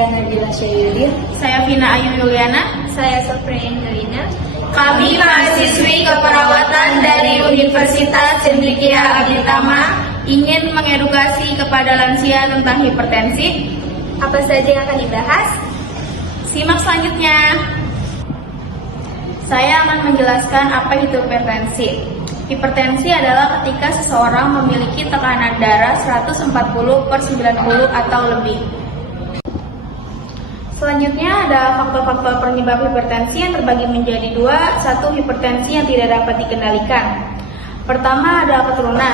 Saya Nabila Syahidin. Saya Vina Ayu Yuliana. Saya Sofia Angelina. Kami mahasiswi keperawatan dari Universitas Cendekia Abditama ingin mengedukasi kepada lansia tentang hipertensi. Apa saja yang akan dibahas? Simak selanjutnya. Saya akan menjelaskan apa itu hipertensi. Hipertensi adalah ketika seseorang memiliki tekanan darah 140/90 atau lebih. Selanjutnya ada faktor-faktor penyebab hipertensi yang terbagi menjadi dua. Satu, hipertensi yang tidak dapat dikendalikan. Pertama ada keturunan.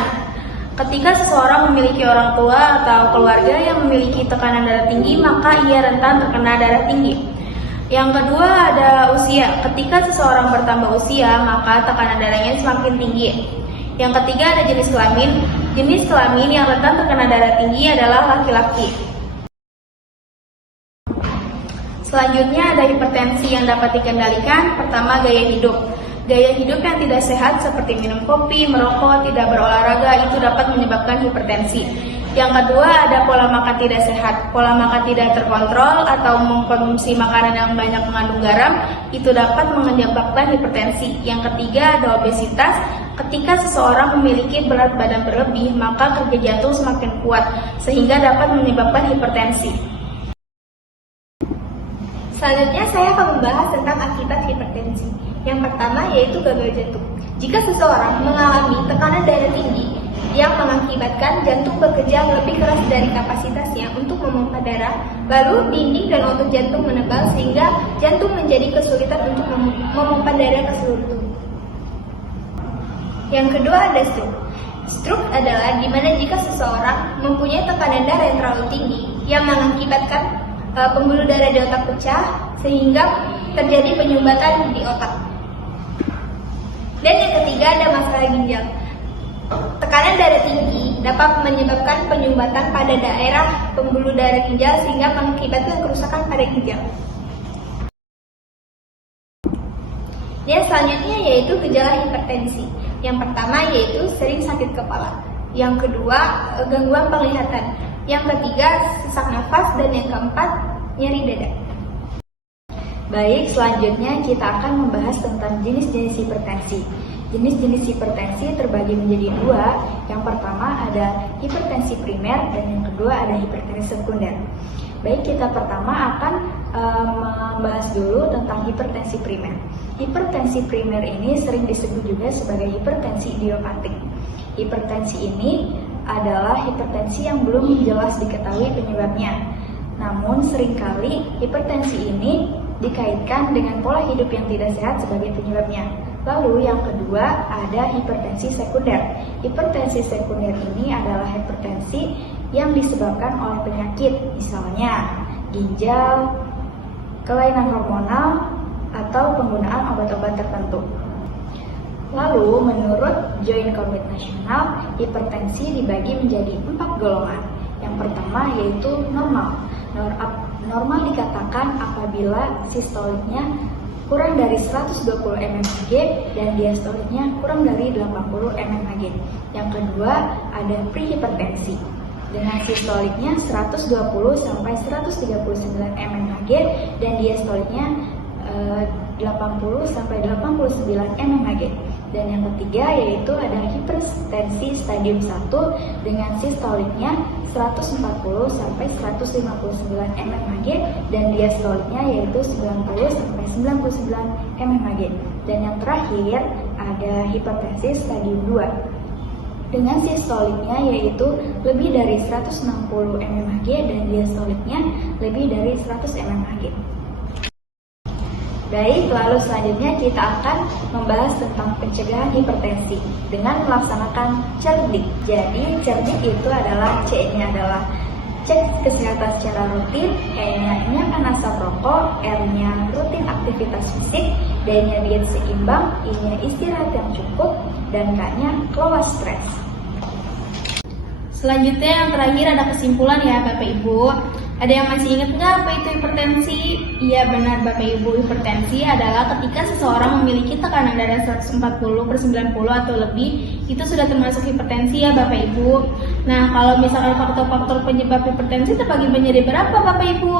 Ketika seseorang memiliki orang tua atau keluarga yang memiliki tekanan darah tinggi, maka ia rentan terkena darah tinggi. Yang kedua ada usia. Ketika seseorang bertambah usia, maka tekanan darahnya semakin tinggi. Yang ketiga ada jenis kelamin. Jenis kelamin yang rentan terkena darah tinggi adalah laki-laki. Selanjutnya ada hipertensi yang dapat dikendalikan. Pertama, gaya hidup. Gaya hidup yang tidak sehat seperti minum kopi, merokok, tidak berolahraga itu dapat menyebabkan hipertensi. Yang kedua ada pola makan tidak sehat. Pola makan tidak terkontrol atau mengkonsumsi makanan yang banyak mengandung garam itu dapat menyebabkan hipertensi. Yang ketiga ada obesitas. Ketika seseorang memiliki berat badan berlebih, maka kerja jantung semakin kuat sehingga dapat menyebabkan hipertensi. Selanjutnya saya akan membahas tentang akibat hipertensi. Yang pertama yaitu gagal jantung. Jika seseorang mengalami tekanan darah tinggi yang mengakibatkan jantung bekerja lebih keras dari kapasitasnya untuk memompa darah, lalu dinding dan otot jantung menebal sehingga jantung menjadi kesulitan untuk memompa darah ke seluruh tubuh. Yang kedua ada stroke. Stroke adalah di mana jika seseorang mempunyai tekanan darah yang terlalu tinggi yang mengakibatkan pembuluh darah di otak pecah sehingga terjadi penyumbatan di otak. Dan yang ketiga ada masalah ginjal. Tekanan darah tinggi dapat menyebabkan penyumbatan pada daerah pembuluh darah ginjal sehingga mengakibatkan kerusakan pada ginjal. Dan selanjutnya yaitu gejala hipertensi. Yang pertama yaitu sering sakit kepala. Yang kedua gangguan penglihatan. Yang ketiga sesak nafas dan yang keempat nyeri dada. Baik, selanjutnya kita akan membahas tentang jenis-jenis hipertensi. Jenis-jenis hipertensi terbagi menjadi dua. Yang pertama ada hipertensi primer dan yang kedua ada hipertensi sekunder. Baik, kita pertama akan membahas dulu tentang hipertensi primer. Hipertensi primer ini sering disebut juga sebagai hipertensi idiopatik. Hipertensi ini adalah hipertensi yang belum jelas diketahui penyebabnya. Namun seringkali hipertensi ini dikaitkan dengan pola hidup yang tidak sehat sebagai penyebabnya. Lalu yang kedua ada hipertensi sekunder. Hipertensi sekunder ini adalah hipertensi yang disebabkan oleh penyakit, misalnya ginjal, kelainan hormonal, atau penggunaan obat-obat tertentu. Lalu menurut Joint Committee Nasional, hipertensi dibagi menjadi 4 golongan. Yang pertama yaitu normal. Normal dikatakan apabila sistoliknya kurang dari 120 mmHg dan diastoliknya kurang dari 80 mmHg. Yang kedua ada prehipertensi dengan sistoliknya 120 sampai 139 mmHg dan diastoliknya 80 sampai 89 mmHg. Dan yang ketiga yaitu ada hipertensi stadium 1 dengan sistoliknya 140 sampai 159 mmHg dan diastoliknya yaitu 90 sampai 99 mmHg. Dan yang terakhir ada hipertensi stadium 2 dengan sistoliknya yaitu lebih dari 160 mmHg dan diastoliknya lebih dari 100 mmHg. Baik, lalu selanjutnya kita akan membahas tentang pencegahan hipertensi dengan melaksanakan cerdik. Jadi cerdik itu adalah C-nya adalah cek kesehatan secara rutin, E-nya hindarkan asap rokok, R-nya rutin aktivitas fisik, D-nya diet seimbang, I-nya istirahat yang cukup, dan K-nya kelola stres. Selanjutnya yang terakhir ada kesimpulan ya Bapak Ibu. Ada yang masih ingat nggak apa itu hipertensi? Iya benar Bapak Ibu, hipertensi adalah ketika seseorang memiliki tekanan darah 140/90 atau lebih, itu sudah termasuk hipertensi ya Bapak Ibu. Nah kalau misalkan faktor-faktor penyebab hipertensi terbagi menjadi berapa Bapak Ibu?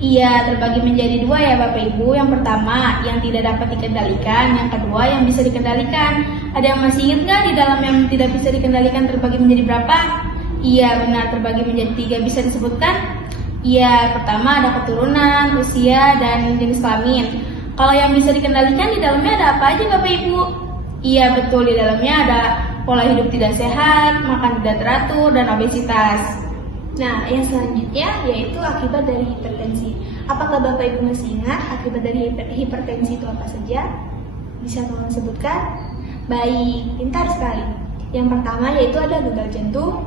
Iya, terbagi menjadi dua ya Bapak Ibu. Yang pertama, yang tidak dapat dikendalikan. Yang kedua, yang bisa dikendalikan. Ada yang masih ingat nggak di dalam yang tidak bisa dikendalikan terbagi menjadi berapa? Iya, benar, terbagi menjadi 3. Bisa disebutkan? Iya, pertama ada keturunan, usia, dan jenis kelamin. Kalau yang bisa dikendalikan di dalamnya ada apa aja Bapak Ibu? Iya, betul, di dalamnya ada pola hidup tidak sehat, makan tidak teratur, dan obesitas. Nah, yang selanjutnya yaitu akibat dari hipertensi. Apakah Bapak Ibu masih ingat akibat dari hipertensi itu apa saja? Bisa tolong sebutkan? Baik, pintar sekali. Yang pertama yaitu ada gagal jantung.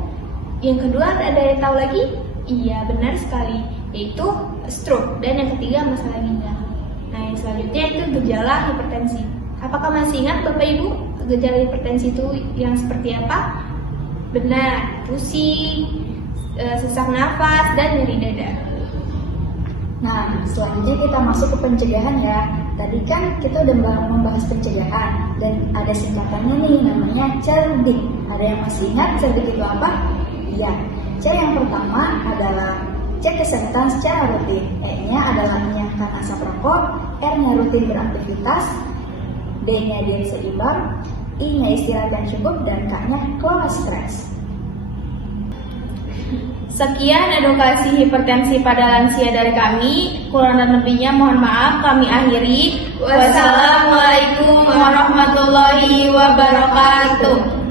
Yang kedua ada yang tahu lagi? Iya, benar sekali, yaitu stroke. Dan yang ketiga masalah ginjal. Nah, yang selanjutnya itu gejala hipertensi. Apakah masih ingat Bapak Ibu gejala hipertensi itu yang seperti apa? Benar, pusing, sesak nafas, dan nyeri dada. Nah, selanjutnya kita masuk ke pencegahan ya. Tadi kan kita udah membahas pencegahan dan ada singkatannya nih namanya CELDIK. Ada yang masih ingat CELDIK itu apa? Iya. C yang pertama adalah cek kesehatan secara rutin. E-nya adalah menghilangkan asap rokok, R-nya rutin beraktivitas, D-nya diet seimbang, I-nya istirahat yang cukup, dan K-nya kelola stres. Sekian edukasi hipertensi pada lansia dari kami. Kurang dan lebihnya mohon maaf kami akhiri. Wassalamualaikum warahmatullahi wabarakatuh.